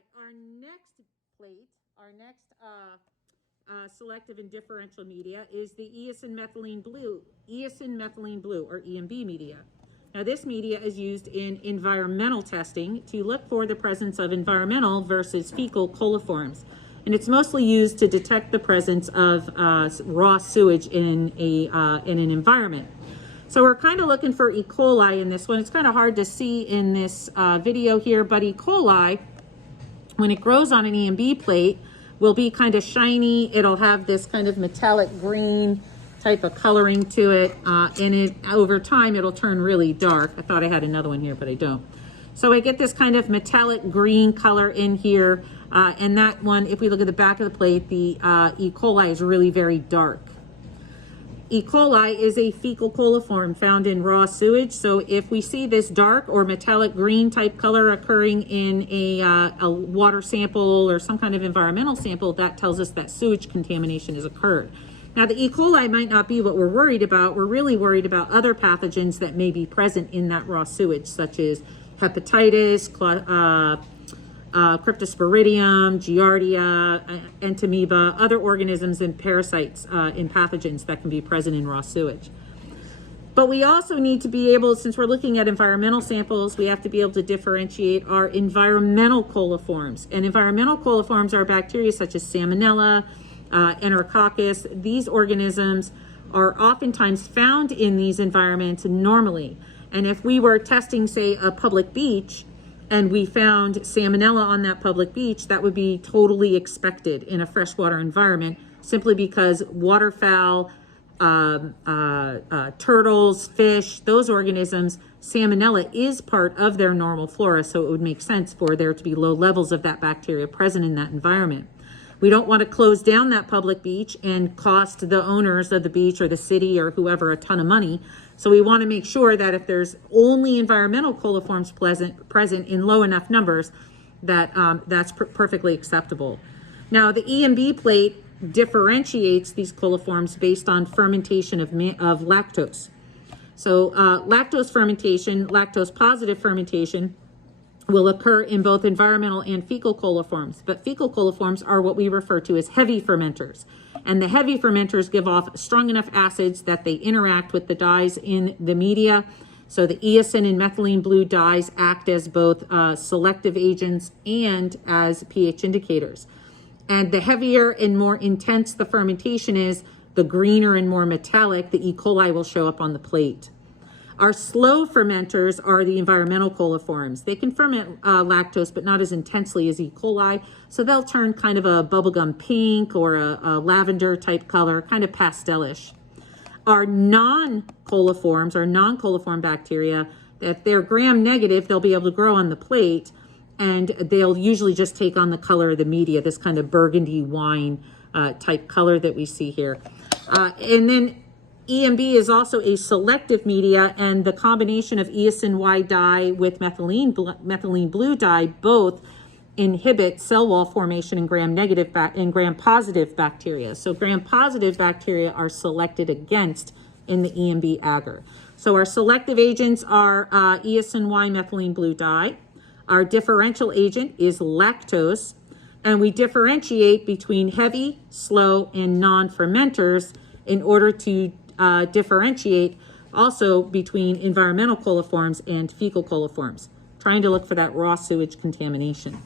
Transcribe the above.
right, our next plate, our next selective and differential media is the eosin methylene blue, or EMB media. Now this media is used in environmental testing to look for the presence of environmental versus fecal coliforms. And it's mostly used to detect the presence of raw sewage in an environment. So we're kind of looking for E. coli in this one. It's kind of hard to see in this video here, but E. coli, when it grows on an EMB plate, will be kind of shiny. It'll have this kind of metallic green type of coloring to it, and over time it'll turn really dark. I thought I had another one here, but I don't. So I get this kind of metallic green color in here, and that one, if we look at the back of the plate, the E. coli is really very dark. E. coli is a fecal coliform found in raw sewage. So if we see this dark or metallic green type color occurring in a water sample or some kind of environmental sample, that tells us that sewage contamination has occurred. Now, the E. coli might not be what we're worried about. We're really worried about other pathogens that may be present in that raw sewage, such as hepatitis, Cryptosporidium, Giardia, Entamoeba, other organisms and parasites and pathogens that can be present in raw sewage. But we also need to be able, since we're looking at environmental samples, we have to be able to differentiate our environmental coliforms. And environmental coliforms are bacteria such as Salmonella, Enterococcus. These organisms are oftentimes found in these environments normally. And if we were testing, say, a public beach, and we found Salmonella on that public beach, that would be totally expected in a freshwater environment, simply because waterfowl, turtles, fish, those organisms, Salmonella is part of their normal flora, so it would make sense for there to be low levels of that bacteria present in that environment. We don't want to close down that public beach and cost the owners of the beach or the city or whoever a ton of money. So we want to make sure that if there's only environmental coliforms present in low enough numbers, that that's perfectly acceptable. Now, the EMB plate differentiates these coliforms based on fermentation of lactose. So lactose fermentation, lactose positive fermentation, will occur in both environmental and fecal coliforms, but fecal coliforms are what we refer to as heavy fermenters. And the heavy fermenters give off strong enough acids that they interact with the dyes in the media. So the eosin and methylene blue dyes act as both selective agents and as pH indicators. And the heavier and more intense the fermentation is, the greener and more metallic the E. coli will show up on the plate. Our slow fermenters are the environmental coliforms. They can ferment lactose, but not as intensely as E. coli. So they'll turn kind of a bubblegum pink or a lavender type color, kind of pastelish. Our non-coliforms, our non-coliform bacteria, if they're gram negative, they'll be able to grow on the plate, and they'll usually just take on the color of the media, this kind of burgundy wine type color that we see here. And then EMB is also a selective media, and the combination of eosin Y dye with methylene blue dye both inhibit cell wall formation in gram-negative and gram-positive bacteria. So gram-positive bacteria are selected against in the EMB agar. So our selective agents are eosin Y methylene blue dye. Our differential agent is lactose, and we differentiate between heavy, slow, and non-fermenters in order to differentiate also between environmental coliforms and fecal coliforms, trying to look for that raw sewage contamination.